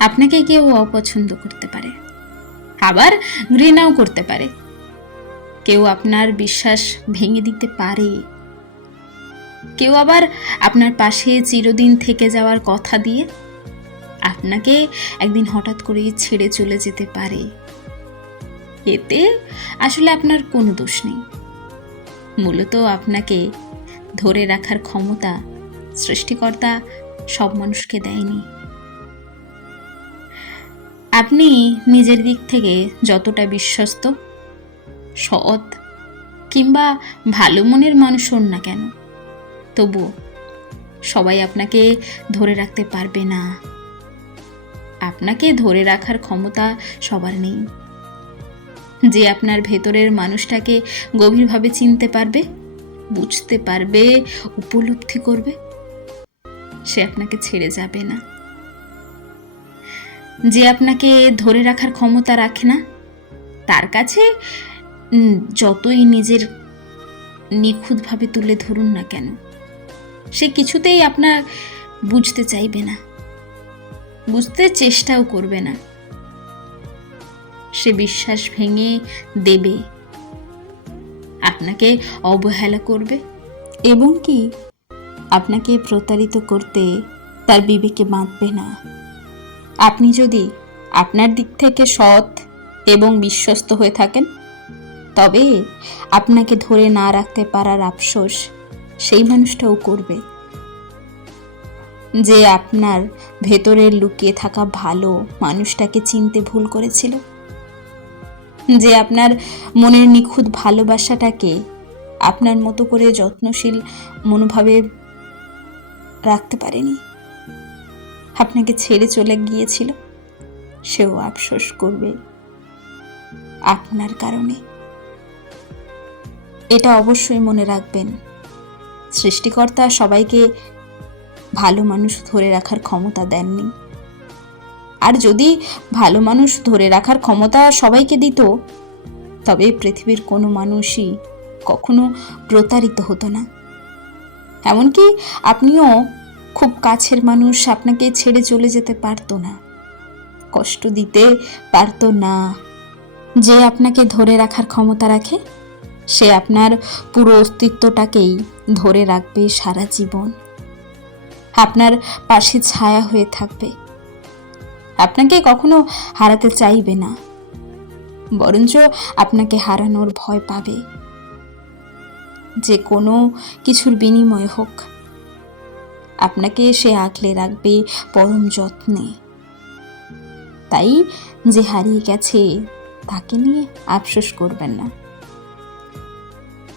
আপনাকে কেউ অপছন্দ করতে পারে। আবার ঘৃণাও করতে পারে। কেউ আপনার বিশ্বাস ভেঙে দিতে পারে। কেউ আবার আপনার পাশে চিরদিন থেকে যাওয়ার কথা দিয়ে আপনাকে একদিন হঠাৎ করেই ছেড়ে চলে যেতে পারে। এতে আসলে আপনার কোনো দোষ নেই। মূলত আপনাকে ধরে রাখার ক্ষমতা সৃষ্টিকর্তা সব মানুষকে দেয়নি। আপনি নিজের দিক থেকে যতটা বিশ্বস্ত, সৎ কিংবা ভালো মনের মানুষ হন না কেন? তবুও সবাই আপনাকে ধরে রাখতে পারবে না। আপনাকে ধরে রাখার ক্ষমতা সবার নেই। যে আপনার ভেতরের মানুষটাকে গভীরভাবে চিনতে পারবে, বুঝতে পারবে, উপলব্ধি করবে, সে আপনাকে ছেড়ে যাবে না। যে আপনাকে ধরে রাখার ক্ষমতা রাখে না, তার কাছে যতই নিজের নিখুঁতভাবে তুলে ধরুন না কেন, সে কিছুতেই আপনার বুঝতে চাইবে না, বুঝতে চেষ্টাও করবে না। সে বিশ্বাস ভেঙে দেবে, আপনাকে অবহেলা করবে এবং কি আপনাকে প্রতারিত করতে তার বিবেকে বাঁধবে না। আপনি যদি আপনার দিক থেকে সৎ এবং বিশ্বস্ত হয়ে থাকেন, তবে আপনাকে ধরে না রাখতে পারার আফসোস সেই মানুষটাও করবে। যে আপনার ভেতরের লুকিয়ে থাকা ভালো মানুষটাকে চিনতে ভুল করেছিল, যে আপনার মনের নিখুঁত ভালোবাসাটাকে আপনার মতো করে যত্নশীল মনোভাবে রাখতে পারেনি। আপনাকে ছেড়ে চলে গিয়েছিল, সেও আফসোস করবে আপনার কারণে। এটা অবশ্যই মনে রাখবেন, সৃষ্টিকর্তা সবাইকে ভালো মানুষ ধরে রাখার ক্ষমতা দেননি। আর যদি ভালো মানুষ ধরে রাখার ক্ষমতা সবাইকে দিত, তবে পৃথিবীর কোনো মানুষই কখনো প্রতারিত হতো না। এমনকি আপনিও খুব কাছের মানুষ, আপনাকে ছেড়ে চলে যেতে পারতো না। কষ্ট দিতে পারতো না। যে আপনাকে ধরে রাখার ক্ষমতা রাখে, সে আপনার পুরো অস্তিত্বটাকেই ধরে রাখবে সারা জীবন। আপনার পাশে ছায়া হয়ে থাকবে। আপনাকে কখনো হারাতে চাইবে না। বরঞ্চ আপনাকে হারানোর ভয় পাবে। যে কোনো কিছুর বিনিময় হোক। আপনাকে সে আগলে রাখবে পরম যত্নে। তাই যে হারিয়ে গেছে, তাকে নিয়ে আফসোস করবেন না।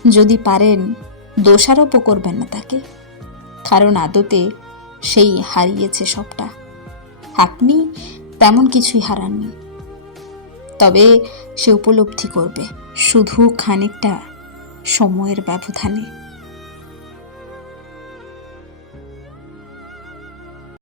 যদি পারেন, দোষারোপও করবেন না তাকে। কারণ আদতে সেই হারিয়েছে সবটা। আপনি তেমন কিছুই হারাননি। তবে সে উপলব্ধি করবে, শুধু খানিকটা সময়ের ব্যবধানে।